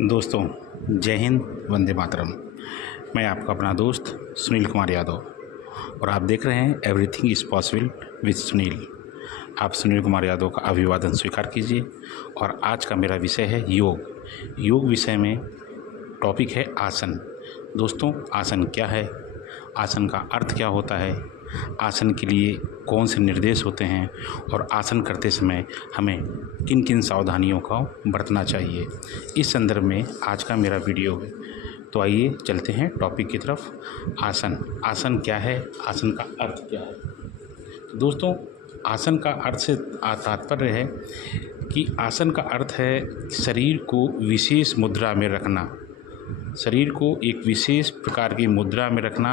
दोस्तों, जय हिंद, वंदे मातरम। मैं आपका अपना दोस्त सुनील कुमार यादव और आप देख रहे हैं everything is possible with Sunil. आप सुनील कुमार यादव का अभिवादन स्वीकार कीजिए। और आज का मेरा विषय है योग विषय में टॉपिक है आसन। दोस्तों, आसन क्या है, आसन का अर्थ क्या होता है, आसन के लिए कौन से निर्देश होते हैं और आसन करते समय हमें किन किन सावधानियों का बरतना चाहिए, इस संदर्भ में आज का मेरा वीडियो है। तो आइए चलते हैं टॉपिक की तरफ। आसन क्या है, आसन का अर्थ क्या है। तो दोस्तों, आसन का अर्थ से तात्पर्य है कि आसन का अर्थ है शरीर को विशेष मुद्रा में रखना, शरीर को एक विशेष प्रकार की मुद्रा में रखना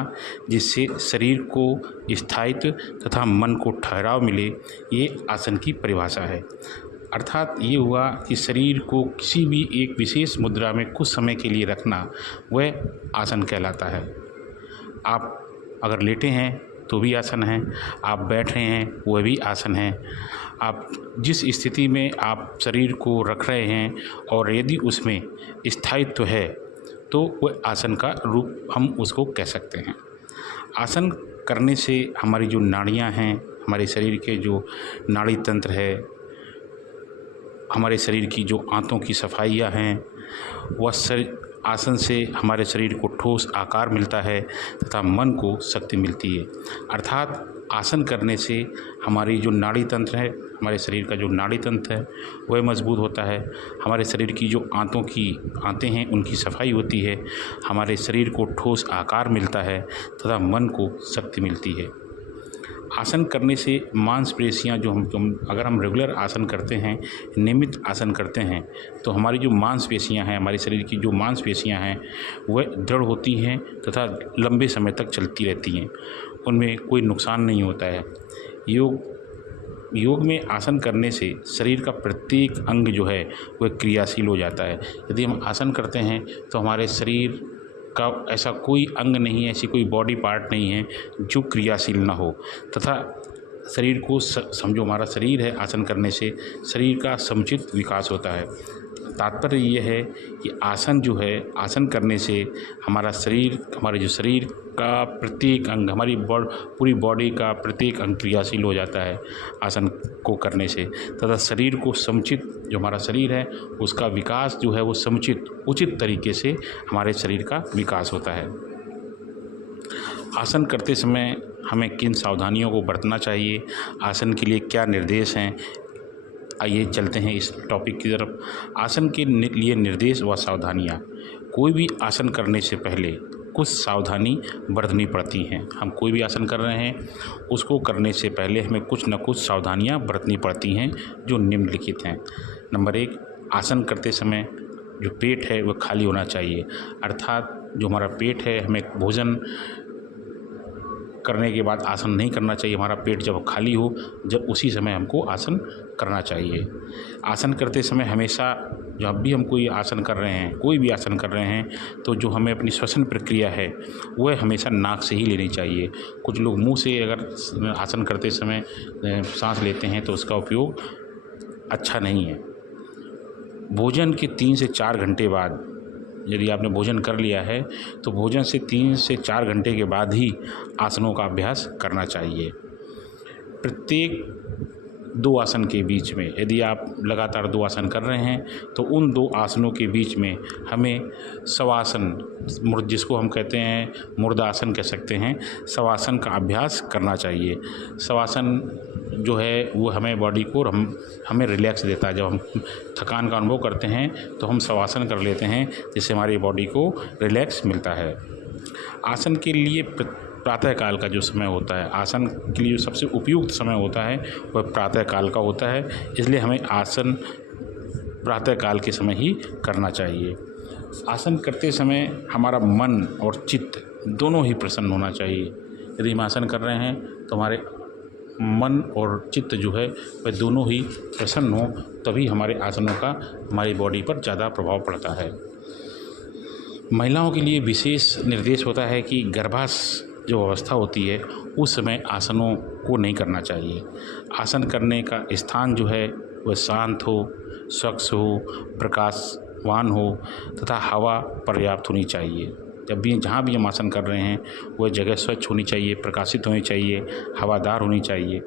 जिससे शरीर को स्थायित्व तथा मन को ठहराव मिले। ये आसन की परिभाषा है। अर्थात ये हुआ कि शरीर को किसी भी एक विशेष मुद्रा में कुछ समय के लिए रखना, वह आसन कहलाता है। आप अगर लेटे हैं तो भी आसन है, आप बैठ रहे हैं वह भी आसन है। आप जिस स्थिति में आप शरीर को रख रहे हैं और यदि उसमें स्थायित्व है तो वह आसन का रूप हम उसको कह सकते हैं। आसन करने से हमारी जो नाड़ियाँ हैं, हमारे शरीर के जो नाड़ी तंत्र है, हमारे शरीर की जो आंतों की सफाइयाँ हैं, वह आसन से हमारे शरीर को ठोस आकार मिलता है तथा मन को शक्ति मिलती है। अर्थात आसन करने से हमारी जो नाड़ी तंत्र है, हमारे शरीर का जो नाड़ी तंत्र है वह मजबूत होता है, हमारे शरीर की जो आंतें हैं उनकी सफाई होती है, हमारे शरीर को ठोस आकार मिलता है तथा मन को शक्ति मिलती है। आसन करने से मांसपेशियां जो अगर हम रेगुलर आसन करते हैं, नियमित आसन करते हैं, तो हमारी जो मांसपेशियां हैं, हमारे शरीर की जो मांसपेशियां हैं वह दृढ़ होती हैं तथा लंबे समय तक चलती रहती हैं, उनमें कोई नुकसान नहीं होता है। योग में आसन करने से शरीर का प्रत्येक अंग जो है वह क्रियाशील हो जाता है। यदि हम आसन करते हैं तो हमारे शरीर का ऐसा कोई अंग नहीं है, ऐसी कोई बॉडी पार्ट नहीं है जो क्रियाशील ना हो, तथा शरीर को समझो हमारा शरीर है, आसन करने से शरीर का समुचित विकास होता है। तात्पर्य यह है कि आसन जो है, आसन करने से हमारा शरीर, हमारे जो शरीर का प्रत्येक अंग, हमारी पूरी बॉडी का प्रत्येक अंग क्रियाशील हो जाता है आसन को करने से, तथा शरीर को समुचित, जो हमारा शरीर है उसका विकास जो है वो समुचित उचित तरीके से हमारे शरीर का विकास होता है। आसन करते समय हमें किन सावधानियों को बरतना चाहिए, आसन के लिए क्या निर्देश हैं, आइए चलते हैं इस टॉपिक की तरफ। आसन के लिए निर्देश व सावधानियाँ। कोई भी आसन करने से पहले कुछ सावधानी बरतनी पड़ती हैं। हम कोई भी आसन कर रहे हैं, उसको करने से पहले हमें कुछ न कुछ सावधानियाँ बरतनी पड़ती हैं जो निम्नलिखित हैं। नंबर 1, आसन करते समय जो पेट है वह खाली होना चाहिए। अर्थात जो हमारा पेट है, हमें भोजन करने के बाद आसन नहीं करना चाहिए। हमारा पेट जब खाली हो, जब उसी समय हमको आसन करना चाहिए। आसन करते समय हमेशा जब भी हम कोई आसन कर रहे हैं, कोई भी आसन कर रहे हैं, तो जो हमें अपनी श्वसन प्रक्रिया है वह हमेशा नाक से ही लेनी चाहिए। कुछ लोग मुंह से अगर आसन करते समय सांस लेते हैं तो उसका उपयोग अच्छा नहीं है। भोजन के 3 से 4 घंटे बाद, यदि आपने भोजन कर लिया है तो भोजन से 3 से 4 घंटे के बाद ही आसनों का अभ्यास करना चाहिए। प्रत्येक 2 आसन के बीच में, यदि आप लगातार 2 आसन कर रहे हैं तो उन 2 आसनों के बीच में हमें शवासन, जिसको हम कहते हैं मुर्दासन कह सकते हैं, शवासन का अभ्यास करना चाहिए। शवासन जो है वो हमें बॉडी को हमें रिलैक्स देता है। जब हम थकान का अनुभव करते हैं तो हम शवासन कर लेते हैं, जिससे हमारी बॉडी को रिलैक्स मिलता है। आसन के लिए प्रातःकाल का जो समय होता है, आसन के लिए जो सबसे उपयुक्त समय होता है वह प्रातःकाल का होता है। इसलिए हमें आसन प्रातःकाल के समय ही करना चाहिए। आसन करते समय हमारा मन और चित्त दोनों ही प्रसन्न होना चाहिए। यदि हम आसन कर रहे हैं तो हमारे मन और चित्त जो है वह दोनों ही प्रसन्न हो, तभी हमारे आसनों का हमारी बॉडी पर ज़्यादा प्रभाव पड़ता है। महिलाओं के लिए विशेष निर्देश होता है कि गर्भाश जो अवस्था होती है उस समय आसनों को नहीं करना चाहिए। आसन करने का स्थान जो है वह शांत हो, स्वच्छ हो, प्रकाश वाहन हो तथा हवा पर्याप्त होनी चाहिए। जब भी जहाँ भी हम आसन कर रहे हैं वह जगह स्वच्छ होनी चाहिए, प्रकाशित होनी चाहिए, हवादार होनी चाहिए।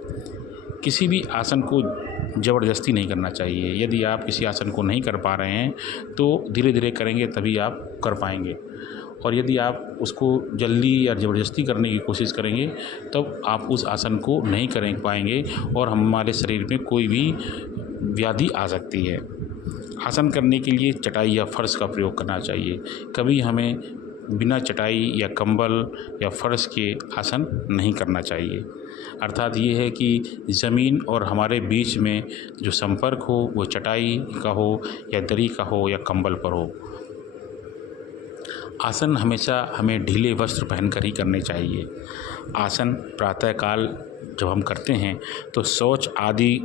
किसी भी आसन को ज़बरदस्ती नहीं करना चाहिए। यदि आप किसी आसन को नहीं कर पा रहे हैं तो धीरे धीरे करेंगे तभी आप कर पाएंगे, और यदि आप उसको जल्दी या ज़बरदस्ती करने की कोशिश करेंगे तब आप उस आसन को नहीं कर पाएंगे और हमारे शरीर में कोई भी व्याधि आ सकती है। आसन करने के लिए चटाई या फर्श का प्रयोग करना चाहिए। कभी हमें बिना चटाई या कंबल या फर्श के आसन नहीं करना चाहिए। अर्थात ये है कि ज़मीन और हमारे बीच में जो संपर्क हो वो चटाई का हो या दरी का हो या कंबल पर हो। आसन हमेशा हमें ढीले वस्त्र पहनकर ही करने चाहिए। आसन प्रातःकाल जब हम करते हैं तो शौच आदि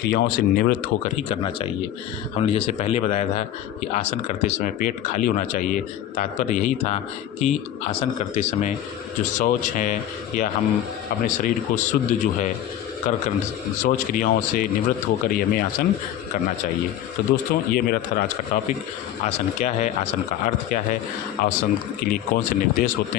क्रियाओं से निवृत्त होकर ही करना चाहिए। हमने जैसे पहले बताया था कि आसन करते समय पेट खाली होना चाहिए। तात्पर्य यही था कि आसन करते समय जो शौच है या हम अपने शरीर को शुद्ध जो है कर शौच क्रियाओं से निवृत्त होकर ही हमें आसन करना चाहिए। तो दोस्तों, ये मेरा था आज का टॉपिक। आसन क्या है, आसन का अर्थ क्या है, आसन के लिए कौन से निर्देश होते हैं।